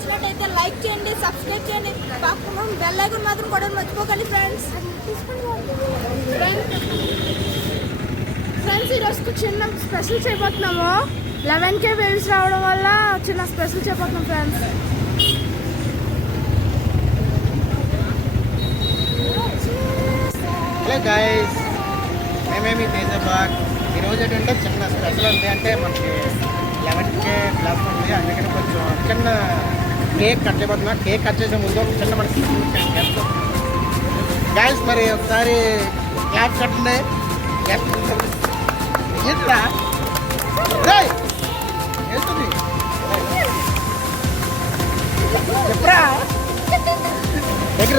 నచ్చినట్టయితే లైక్ చేయండి, సబ్స్క్రైబ్ చేయండి, పక్కన బెల్ ఐకాన్ మాత్రం కూడా మర్చిపోకండి ఫ్రెండ్స్. ఫ్రెండ్స్ ఈరోజు చిన్న స్పెషల్ చేయబోతున్నాము. 11K వేవ్స్ రావడం వల్ల చిన్న స్పెషల్ చేయబోతున్నాం ఫ్రెండ్స్. హలో గాయస్, మేమేమి తేజబాగ్. ఈరోజు ఏంటంటే చిన్న స్పెషల్ ఉంది. అంటే మనకి 11K ప్లస్ ఉంది, అందుకని కొంచెం చిన్న కేక్ కట్ చేయబోతున్నా. కేక్ కట్ చేసే ముందు ఒక చిన్న మనకి గాయస్ మరి ఒకసారి క్లాప్ కట్టండి. ఏంట్రా వెళ్తుంది చెప్పరా దగ్గర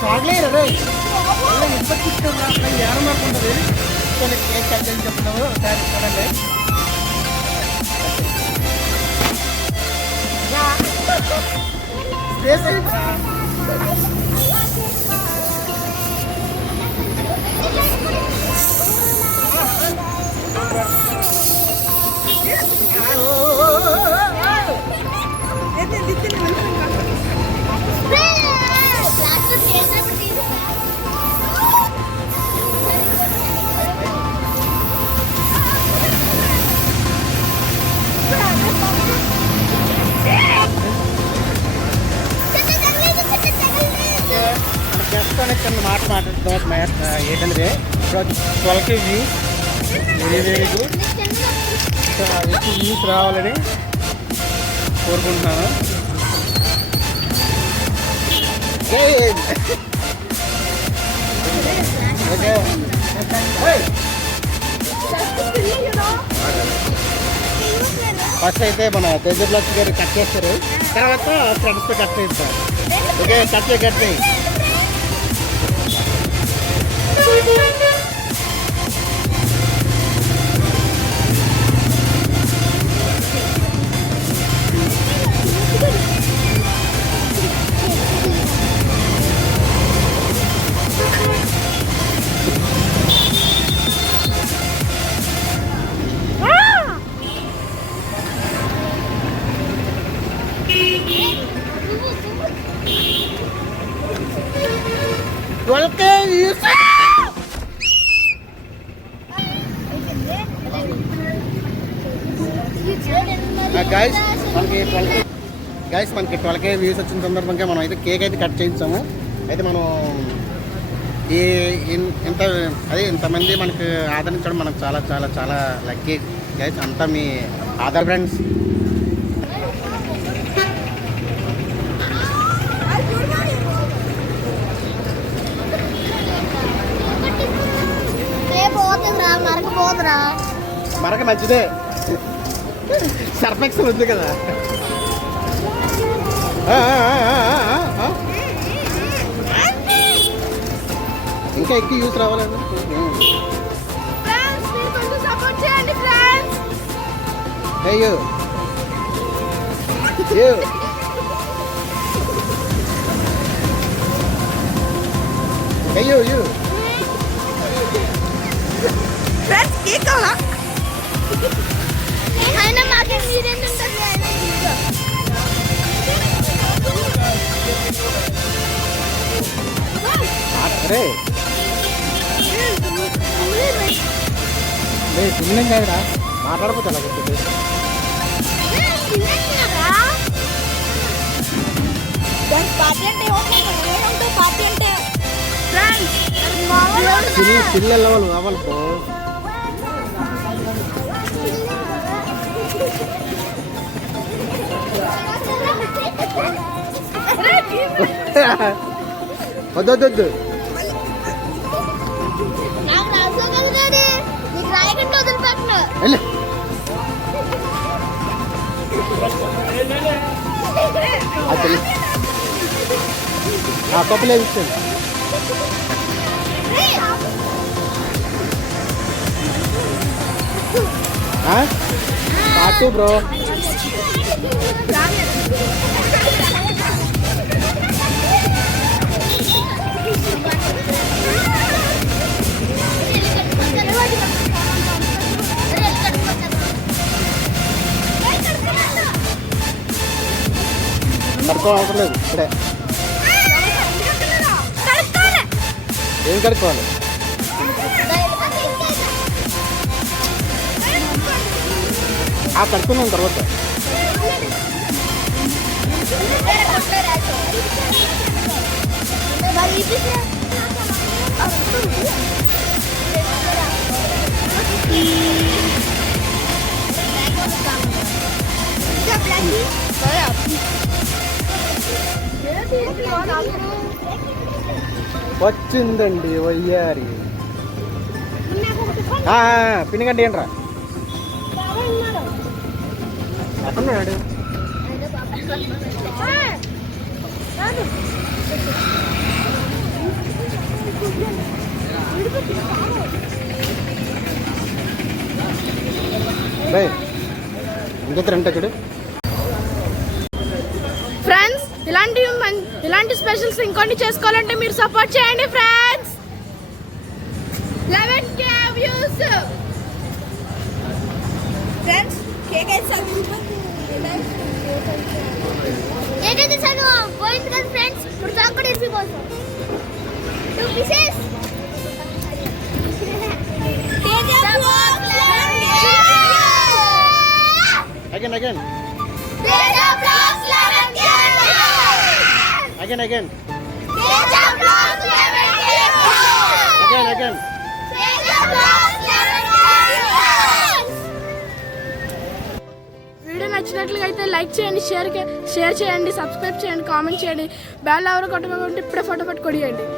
సాగలేరు రే ఇబ్బంది తీసుకున్నా ఏమో మాకుంటుంది. కేక్ కట్ చేసి చెప్తున్నావు ఒకసారి చూడండి. చిన్న మాట మాట్లాడుతాం ఏంటంటే ఇప్పుడు 12K వ్యూస్ వెరీ గుడ్. ఎక్కువ వ్యూస్ రావాలని కోరుకుంటున్నాను. ఫస్ట్ అయితే మన తేజబ్లాక్స్ గారు కట్ చేస్తారు, తర్వాత ఫ్రెండ్స్తో కట్ చేస్తారు. ఓకే కట్ చేయి. మనకి 12K వ్యూస్ వచ్చిన సందర్భంగా మనం అయితే కేక్ అయితే కట్ చేయించాము. అయితే మనం ఇంతమంది మనకు ఆదరించడం మనకు చాలా చాలా చాలా లక్కీ గైస్. అంతా మీ ఆధార్ ఫ్రెండ్స్. మరక మంచిదే, సర్ఫెక్స్ ఉంది కదా. ఇంకా ఎక్కువ యూస్ రావాలండి. అయ్యో అయ్యో తిన్నాం కదరా, మాట్లాడకపోతే అలా గుర్తుంది. పిల్లలు అవ్వాలి వద్దొద్దు. కప్పులేదు ఇచ్చాను. Part 2 bro. కడుక్కో అవసరం లేదు ఇక్కడే. ఏం కడుక్కోవాలి? కడుక్కున్నాం తర్వాత. వచ్చిందండి వయ్యారి. పిన్నిగండి ఏంట్రా అన్నాడు. ఇంకొక రెంట చూడు ఫ్రెండ్స్. ఇలాంటి స్పెషల్స్ ఇంకొన్ని చేసుకోవాలంటే మీరు సపోర్ట్ చేయండి friends. 11K views friends. Cake అయితే సాను పోయింది కదా ఫ్రెండ్స్. ఇప్పుడు చాక్లెట్ ఇచ్చి కోసం 2 పీసెస్. Again. Again. వీడియో నచ్చినట్లుగా అయితే లైక్ చేయండి, షేర్ చేయండి, సబ్స్క్రైబ్ చేయండి, కామెంట్ చేయండి. బెల్ ఎవరు కొట్టకుండా ఇప్పుడే ఫటాఫట్ కొడియండి.